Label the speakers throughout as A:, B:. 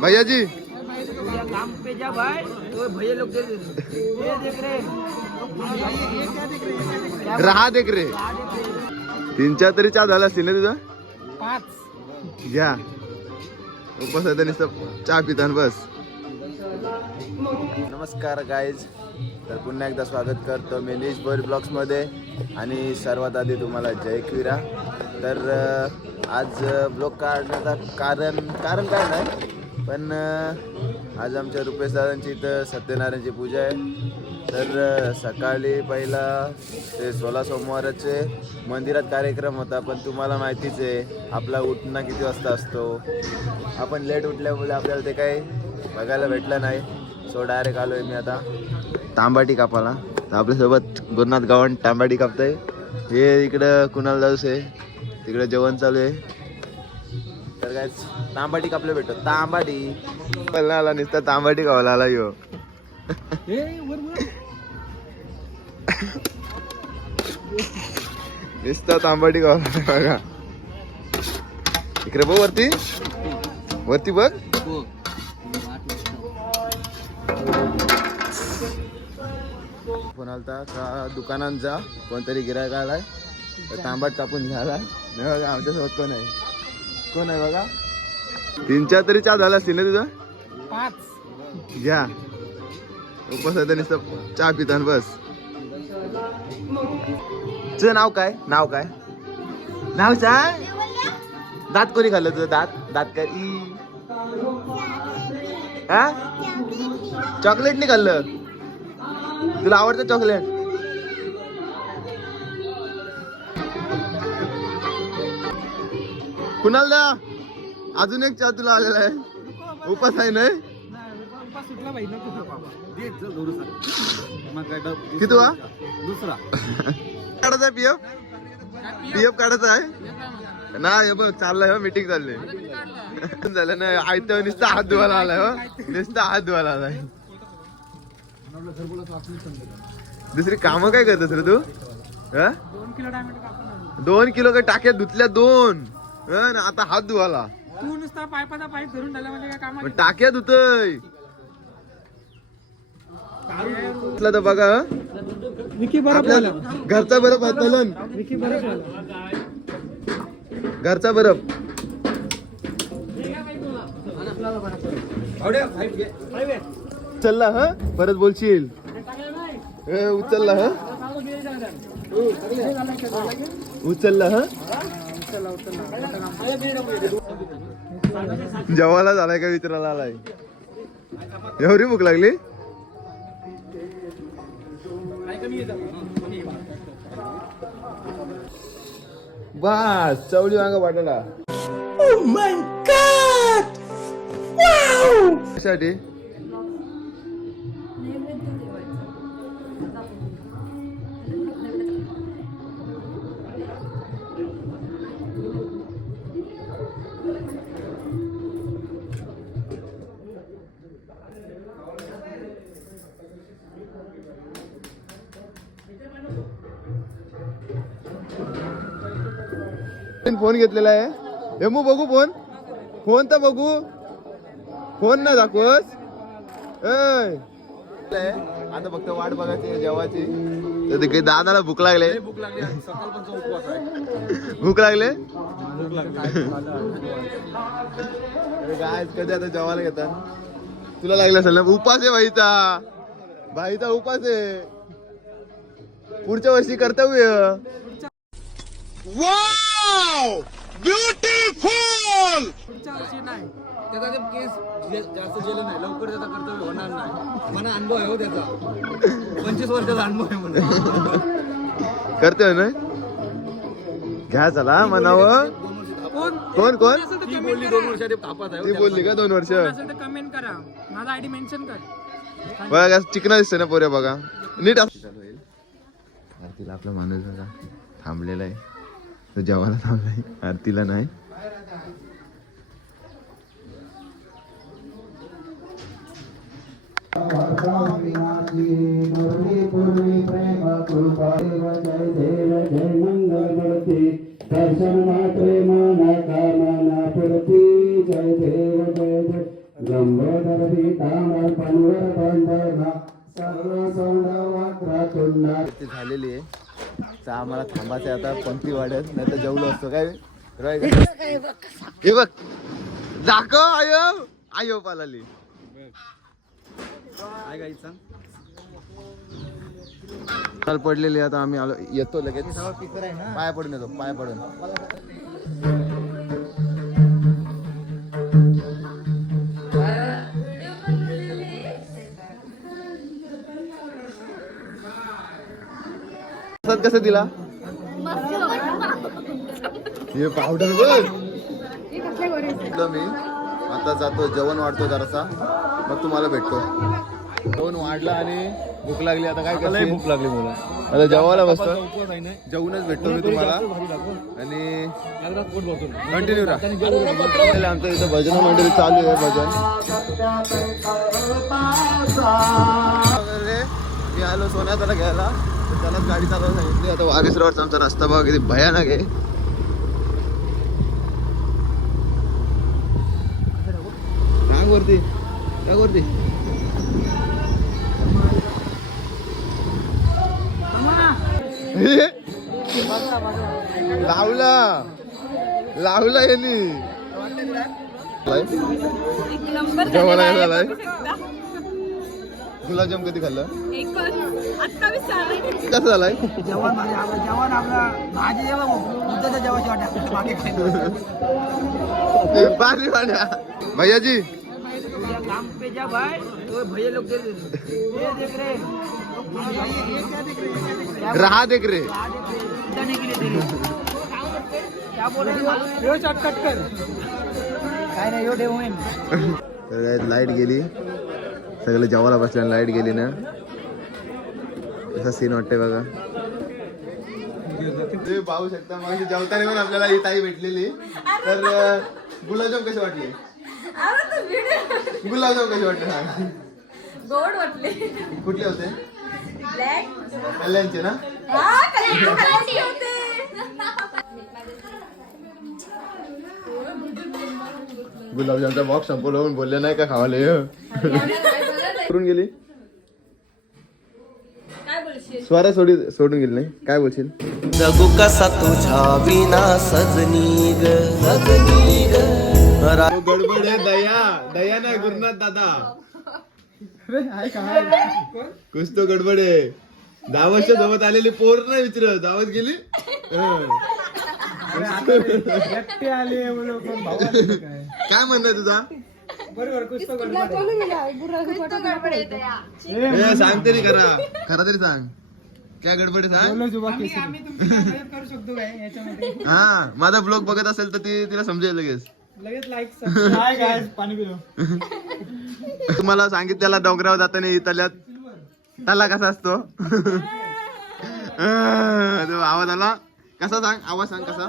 A: भैया जी
B: काम पे जा भाई तो भैया लोग दे देख रहे रहा
A: देख रे। तीन चार तरी चहा झाला असतील ना तुझा?
B: पाच
A: घ्या उपास आहे नुसतं चहा पितान बस। नमस्कार गाईज तर पुन्हा एकदा स्वागत करतो मी निश बोर ब्लॉग्समध्ये आणि सर्वात आधी तुम्हाला जय क्विरा. तर आज ब्लॉग काढण्याचा कारण कारण काय नाही? पण आज आमच्या रुपेश दादांची इथं सत्यनारायणची पूजा आहे. तर सकाळी पहिला ते सोळा सोमवाराचे मंदिरात कार्यक्रम होता पण तुम्हाला माहितीच आहे आपला उठणं किती वाजता असतो. आपण लेट उठल्यामुळे आपल्याला ते काही बघायला भेटलं नाही. सो डायरेक्ट आलो आहे मी आता. तांबाटी कापाला तर आपल्यासोबत गुरुनाथ गावण तांबाटी कापतंय. हे इकडं कुणाल जाऊस आहे. तिकडं जेवण चालू आहे. काय तांबाटी कापलं भेटतो. तांबाटी पहिला आला नुसता तांबाटी खावायला आला यो. नुसता तांबाटी खावायला बघा. इकडे बघ वरती. वरती बघ. फोन आलता? का दुकानात जा. कोणतरी गिरायक आलाय. तांबाट कापून घ्यायला नाही बघा आमच्यासोबत कोण आहे? कोण आहे बघा? तीन चार तरी चहा झाला असतील ना तुझा?
B: पाच.
A: घ्या. उपास आहे तर नुसतं चहा पितान बस. तुझं नाव काय? नाव काय? नाव सांग. दात कोणी खाल्लं तुझं? दात? दात काय? ई. हा? चॉकलेट नाही खाल्लं. तुला आवडतं चॉकलेट? कुणाल दा? अजून एक चहा तुला आलेला आहे. उपास आहे नाही किती वा?
B: दुसरा
A: काढायचा एफ पीएफ पीएफ काढायचा आहे? ना हे बघ चाललंय हो मीटिंग चाललंय झालं ना आयत्या नुसता हात धुवायला आलाय हो. नुसता हात धुवायला आलाय. दुसरी कामं काय करतोस रे तू?
B: दोन किलो
A: काय टाक्या धुतल्या दोन. ना आता हात धुवाला
B: तू नुसता पायपाचा पाईप धरून झाला म्हणजे काय
A: टाक्या धुतय. तर बघा हं?
B: विकी
A: आपल्या घरचा बरफ हात घालून
B: विकी बरं
A: घरचा बरफ उचलला हा. परत बोलशील. ए, उचलला हा. उचलला हा. जेवायला झालाय का विचारायला आलाय? एवढी भूक लागली? बस चवली वांगा वाटायला कशासाठी? फोन घेतलेला आहे. हे मग बघू फोन. फोन तर बघू. फोन ना दाखवस. आता फक्त वाट बघायची जेवायची. तर ते काही दादाला भूक लागले. भूक लागले अरे काय कधी आता जेवायला घेतात? तुला लागलं असेल ना? उपास आहे भाईचा. भाईचा उपास आहे. पुढच्या वर्षी कर्तव्य.
B: पुढच्या वर्षी नाही. त्याचा ते केस जे- जास्त गेले नाही. लवकर त्याचा कर्तव्य होणार नाही. मला अनुभव आहे हो त्याचा. पंचवीस वर्षाचा अनुभव आहे मला
A: कर्तव्य ना? घ्या चला म्हणावं
B: कोण?
A: कोण कोण?
B: ती बोलली दोन वर्षात आहे
A: ती बोलली का दोन वर्ष?
B: असेल तर कमेंट करा. माझा आयडी मेन्शन कर.
A: बघा चिकना दिसते ना पोऱ्या बघा. नीट अस- आरतीला आपला माणूस बघा. थांबलेला आहे. तो जेवायला थांबलाय आरतीला नाही
C: दर्शन मात्रे कामना पुरती जय देव जय देव सर्व
A: झालेली आहे तर आम्हाला थांबायचं आहे आता पंक्ती वाढत नाही तर जेवलो असतो काय? राय? हे बघ दाखव आयो. आयो पालाली.
B: काय काय सांग?
A: काल पडलेली आता आम्ही आलो येतो लगेच. पाया पडून येतो पाया पडून. प्रसाद कसं दिला? हे पावडर बघ. मी. आता जातो जेवण वाढतो जरासा. मग तुम्हाला भेटतो. जेवण वाढलं आणि भूक लागली. आता काय करते
B: भूक लागली मला.
A: आता जेवायला बसतो जेवूनच भेटतो मी तुम्हाला. आणि कंटिन्यू राहा. आमचं इथं भजन मंडळी चालू आहे भजन. वगैरे मी आलो सोन्याला घ्यायला. तर त्यालाच गाडी चालवायला सांगितली. आता वागेश्वरचा आमचा रस्ता बघा किती भयानक आहे. वरती रांग वरती. लावला लावला यांनी. जेवण आहे झालाय. गुलाबजाम कधी खाल्लं? कसं झालाय?
D: जेवण म्हणजे आपलं जेवण आपलं भाजी जेवण दुधाचं जेवायची वाटत बाकी खायचं
A: पाणी पाण्या भैयाजी
D: काम पे जा भाई तो भैया लोग दे दे ये देख रहे क्या
A: राहा देख रे
D: जाने के लिए दे रहे क्या बोल रहे यो शॉर्टकट कर काय नाही
A: लाईट गेली. सगळं जेवायला बसल्या लाइट गेली ना. कसा सीन वाटतंय बघा. तुम्ही पाहू शकता मग जेवताना पण आपल्याला ही ताई भेटलेली. तर गुलाबजाम कसे वाटले? गुलाबजाम कसे वाटले सांग.
E: गोड वाटले.
A: कुठले होते?
E: ब्लॅक.
A: कल्याणचे ना?
E: हा
A: गुलाबजामचा बॉक्स संपवलं बोलले नाही का खावाले? करून गेली?
E: काय बोलशील?
A: स्वरा सोडी सोडून गेली नाही. काय बोलशील?
F: जगू कसा तुझ्या विना सजनी ग सजनी ग. रा-
A: गडबड आहे दया. दया नाही गुरुनाथ दादा. कुछ तो गडबड आहे. वर्ष जवळ आलेली पोर नाही विचारत दावत गेली. काय म्हणताय तुझा? ए, सांग तरी खरा. खरा तरी सांग. काय गडबड आहे सांग?
D: करू शकतो काय याच्यामध्ये.
A: हा माझा ब्लॉग बघत असेल तर ती तिला समजेल लगेच.
D: लगेच लाईक काय काय पाणी पिलो.
A: तुम्हाला सांगितलेला डोंगरावर जाताना इथल्यात. त्याला कसा असतो? अं, तो आवाज आला. कसा सांग? आवाज सांग कसा?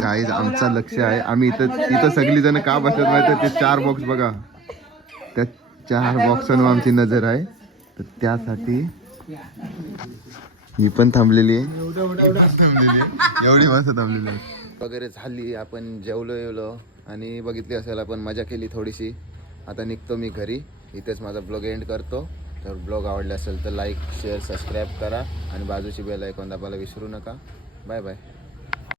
A: काही आमचा लक्ष आहे. आम्ही इथं इथं सगळी जण का बसत माहिती ते चार बॉक्स बघा. त्या चार बॉक्सांवर आमची नजर आहे. तर त्यासाठी ही पण थांबलेली आहे. थांबलेली आहे. एवढी माणसं थांबलेली आहे. वगैरे झाली आपण जेवलो येवलो. आणि बघितली असेल आपण मजा केली थोडीशी. आता निघतो मी घरी. इथेच माझा ब्लॉग एंड करतो. तर ब्लॉग आवडले असेल तर लाईक शेअर सबस्क्राईब करा. आणि बाजूची बेल ऐकून दाबायला विसरू नका. 拜拜。